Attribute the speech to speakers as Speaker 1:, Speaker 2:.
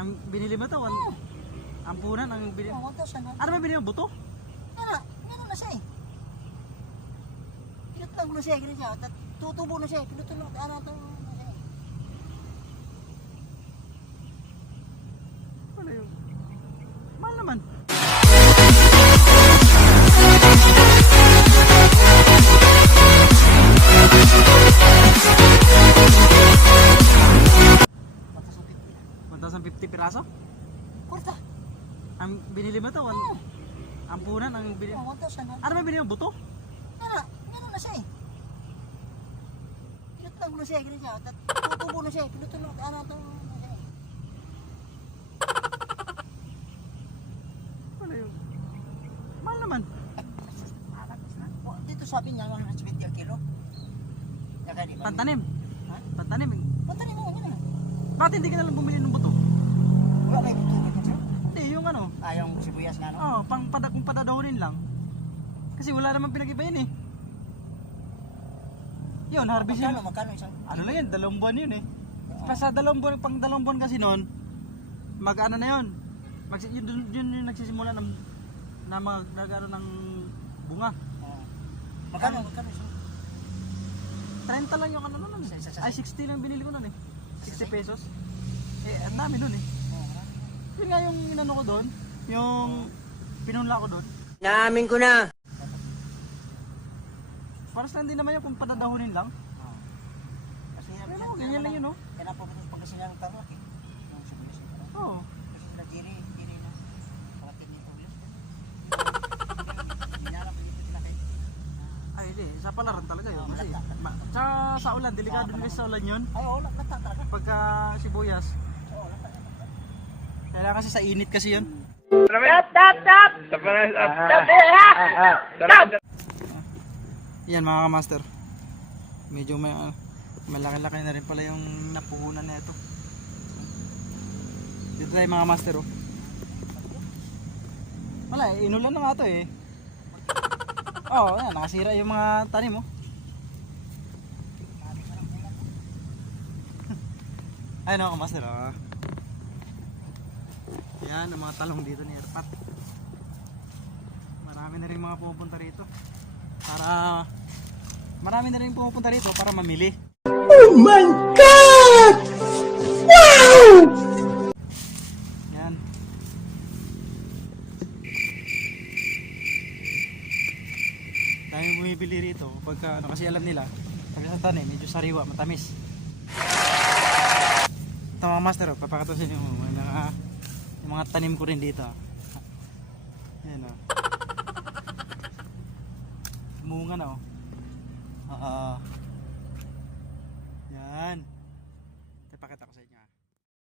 Speaker 1: Ang binili mo to, ang ampunan ang binili.
Speaker 2: Oh, 1,000 na.
Speaker 1: Ano ba binili mo? Buto?
Speaker 2: Ano, gano'n na siya eh. Pinutulog mo na siya, ganun siya. Tutubo na siya, pinutulog, ano ito.
Speaker 1: Piraso?
Speaker 2: Kurta.
Speaker 1: Ang binili mo to, ang ampunan ang binili.
Speaker 2: Oh, 1,000 na.
Speaker 1: Ano ba binili mo? Buto?
Speaker 2: Ano, gano'n na siya eh. Pinutulog na siya, ganun siya. Tutubo na siya, pinutulog, ano ito.
Speaker 1: Ano yun? Mahal naman.
Speaker 2: Oh, Dito sabi niya, 170 ang kilo.
Speaker 1: Pantanim.
Speaker 2: Ha?
Speaker 1: Pantanim. eh.
Speaker 2: Pantanim mo, yun na.
Speaker 1: Bakit hindi ka na lang bumili ng buto?
Speaker 2: Wala may tutulog na siya.
Speaker 1: Hindi, yung ano.
Speaker 2: Ah, yung sibuyas nga, no?
Speaker 1: Oh, pang pada, kung padadahunin lang. Kasi wala naman pinag-iba yun eh. Yun, harvest yun.
Speaker 2: Magkano, magkano isang?
Speaker 1: Ano lang yan, dalawang buwan yun eh. Pa sa dalawang buwan, pang dalawang buwan kasi noon, mag ano na yun. Mag, yun, yun, yun yung nagsisimula ng, na mag, nagano ng bunga.
Speaker 2: Oh. Magkano, magkano isang?
Speaker 1: 30 lang yung ano nun.
Speaker 2: Sa-
Speaker 1: Ay, 60 lang binili ko nun eh. 60 pesos. Eh, ang dami nun eh. Yun nga yung inano ko doon, yung pinunla ko doon.
Speaker 3: Naamin ko na.
Speaker 1: Paras lang din naman yun kung padadahunin lang.
Speaker 2: Oh. Kasi yan,
Speaker 1: Pero ganyan lang yun oh.
Speaker 2: Kaya napapunta sa Pangasinan ng tarlac eh. Yung sibuyas yung tarlac.
Speaker 1: Oo.
Speaker 2: Kasi sila Jerry, Jerry na. Pakatin niya ito ulit. Hinarap dito sila kay.
Speaker 1: Ay, hindi. Sa palaran talaga yun. Kasi, ma- tsaka sa ulan, delikado kasi sa ulan yun.
Speaker 2: Ay, oo, lata talaga.
Speaker 1: Pagka sibuyas. Kailangan kasi sa init kasi yun. Yan mga kamaster. Medyo may ah, malaki-laki na rin pala yung napuhunan na ito. Dito tayo mga master oh. Wala eh, inulan na nga ito eh. Oo, oh, yan, nakasira yung mga tanim oh. Ayun ako master ah. Yan, ang mga talong dito ni Erpat. Marami na rin mga pupunta rito. Para marami na rin pumupunta rito para mamili.
Speaker 3: Oh my God! Wow!
Speaker 1: Yan. Dami bumibili rito pagka ano kasi alam nila pag sa tanim medyo sariwa, matamis. Ito mga master, oh, papakita sa inyo yung mga, yung mga tanim ko rin dito. Yan o. Bunga na oh. Oo.